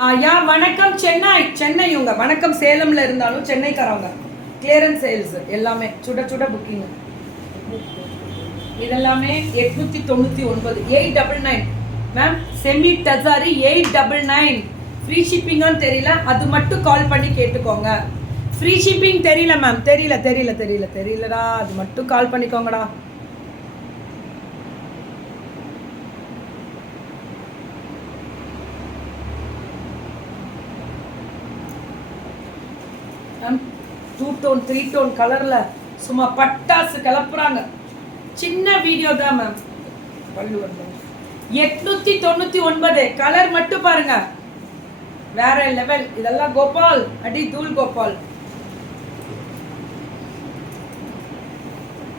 யா வணக்கம் சென்னை உங்க வணக்கம் சேலம்ல இருந்தாலும் சென்னைக்காரவங்க கிளியரன்ஸ் சேல்ஸ் எல்லாமே சுட சுட புக்கிங் இதெல்லாமே 899 899 மேம் செமி டசாரி 899 ஃப்ரீ ஷிப்பிங்னு தெரியல அது மட்டும் கால் பண்ணி கேட்டுக்கோங்க ஃப்ரீ ஷிப்பிங் தெரியல மேம் தெரியலடா அது மட்டும் கால் பண்ணிக்கோங்கடா மேம் 2 டோன் 3 டோன் கலர்ல சும்மா பட்டாசு கிளப்புறாங்க சின்ன வீடியோ தான் மேம் பல்லு வந்து 899 கலர் மட்டும் பாருங்க வேற லெவல் இதெல்லாம் கோபால் அடி தூள் கோபால்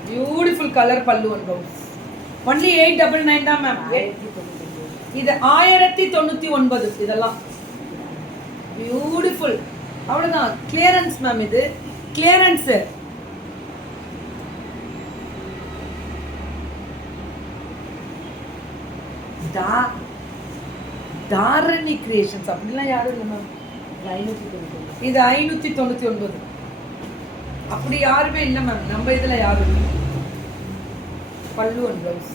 பியூட்டிஃபுல் கலர் பல்லு வந்து ஒன்லி 899 தான் மேம் இது 1099 இதெல்லாம் பியூட்டிஃபுல் அவ்வளவுதான் கிளியரன்ஸ் மேம் இது கிளியரன்ஸ் தாரணி கிரியேஷன்ஸ் அப்படிலாம் யாரும் இல்லை மேம் இது 599 அப்படி யாருமே இல்லை மேம் நம்ம இதுல யாரும் இல்லை பல்லு அண்ட் பிளவுஸ்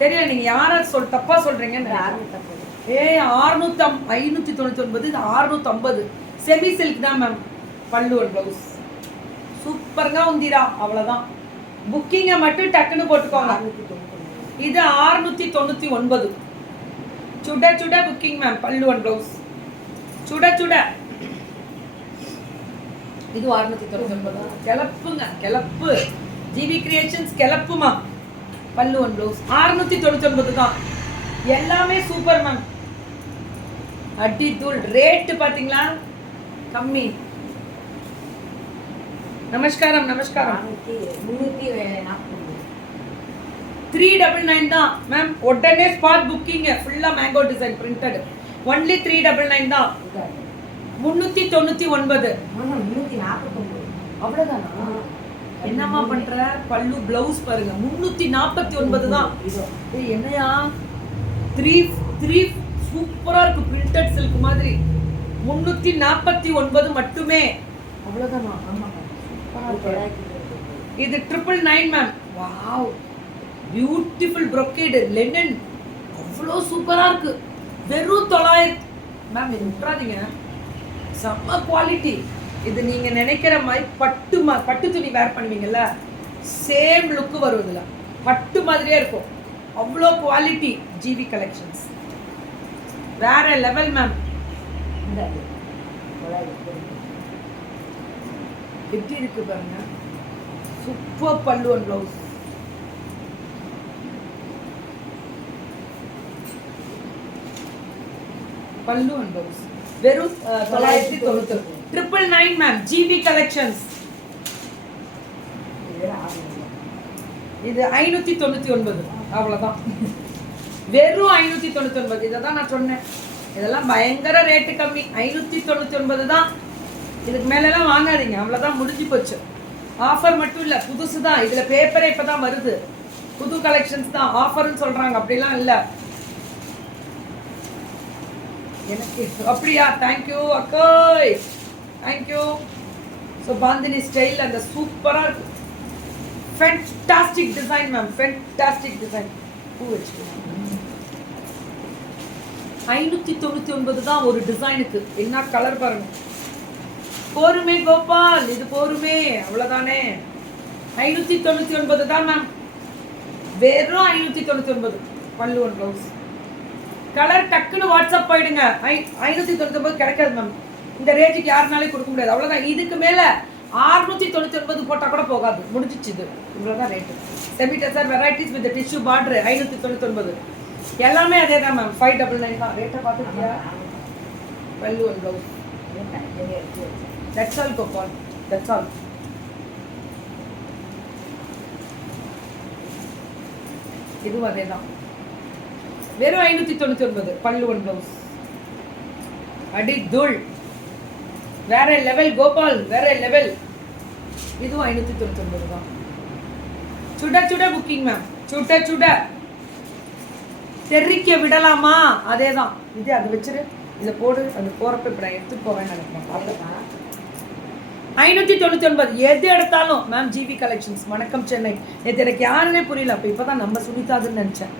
தெரியல நீங்க யார தப்பா சொல்றீங்க 599 இது 650 செமி சில்க் தான் மேம் பல்லு அண்ட் பிளவுஸ் சூப்பர்గా ఉందిరా அவ்வளவுதான் புக்கிங்க மட்டும் டக்குன்னு போட்டுக்கோங்க இது 699 சுட சுட புக்கிங் மேம் பல்லு அண்ட் பிளவுஸ் சுட சுட இது 699 கிளப்பு ஜிவி கிரியேஷன்ஸ் கிளப்புமா பல்லு அண்ட் பிளவுஸ் 699 தான் எல்லாமே சூப்பர் மேம் அடி தூள் ரேட் பாத்தீங்களா கம்மி நமஸ்காரம் 399 தான் மேம் உடனே ஸ்பாட் புக்கிங் ஃபுல்லா மேங்கோ டிசைன் பிரிண்டட் ஒன்லி 399 தான் 399 அவ்வளவுதானா என்னம்மா பண்ற பல்லு பிளவுஸ் பாருங்க 349 தான் என்னையா 3 சூப்பரா இருக்கு பிரிண்டட் சில்க் மாதிரி 349 மட்டுமே அவ்வளவுதானா இது 999 ma'am wow beautiful brocade linen அவ்வளோ சூப்பரா இருக்கு வெறும் 900 மேம் இது விட்டுறாதீங்க செம்ம குவாலிட்டி இது நீங்க நினைக்கிற மாதிரி பட்டு துணி வேர் பண்ணுவீங்கல்ல சேம் லுக் வரும் இதுல பட்டு மாதிரியே இருக்கும் அவ்வளோ குவாலிட்டி ஜிவி கலெக்ஷன்ஸ் வேற லெவல் மேம் எப்படி இருக்கு பாருங்க சூப்பர் பல்லு அண்ட் பிளவுஸ் பல்லு அண்ட் பிளவுஸ் வெறும் 990 999 மேம் ஜிபி கலெக்ஷன்ஸ் இது 599 அவ்வளவுதான் வெறும் 599 இதை தான் நான் சொன்னேன் இதெல்லாம் பயங்கர ரேட்டு கம்மி 599 தான் இதுக்கு மேலெல்லாம் வாங்காதீங்க அவ்வளோதான் முடிஞ்சு போச்சு ஆஃபர் மட்டும் இல்லை புதுசு தான் இதில் பேப்பரே இப்போ தான் வருது புது கலெக்ஷன்ஸ் தான் ஆஃபர்னு சொல்கிறாங்க அப்படிலாம் இல்லை எனக்கு அப்படியா தேங்க்யூ அக்கோய் தேங்க்யூ ஸோ பாந்தினி ஸ்டைல் அந்த சூப்பராக இருக்கு fantastic design ma'am fantastic design பூ வச்சுக்கோங்க 599 தான் ஒரு டிசைனுக்கு என்ன கலர் பாருங்க போருமே கோபால் இது போருமே அவ்வளவுதானே 599 தான் மேம் வெறும் 599 பல்லு அண்ட் பிளவுஸ் கலர் டக்குன்னு வாட்ஸ்அப் போயிடுங்க 599 கிடைக்காது மேம் இந்த ரேஞ்சுக்கு யாருனாலே கொடுக்க முடியாது அவ்வளவுதான் இதுக்கு மேல 699 போட்டா கூட போகாது முடிஞ்சிச்சு இது இவ்வளவுதான் rate semi tussar varieties with tissue border 599 எல்லாமே அதே தான் மேம் 599 தான் ரேட்டை பார்த்துக்கியா பல்லு and blouse that's all Gopal that's all இதுவும் அதே தான் வெறும் 599 பல்லு அண்ட் பிளவுஸ் அடி தூள் வேற லெவல் கோபால் வேற லெவல் இதுவும் 599 தான் சுட சுட புக்கிங் மேம் சுட தெரிக்க விடலாமா அதே தான் இது அதை வச்சிரு இதை போடு, அது போகிறப்ப இப்போ நான் எடுத்துகிட்டு போவேன்னு நினைக்கிறேன். பார்த்துக்கலாம். 599 எது எடுத்தாலும் மேம் ஜிவி கலெக்ஷன்ஸ். வணக்கம் சென்னை. நேற்று எனக்கு யாருன்னே புரியல. அப்போ இப்போ தான் நம்ம சுனிதாதுன்னு நினச்சேன்.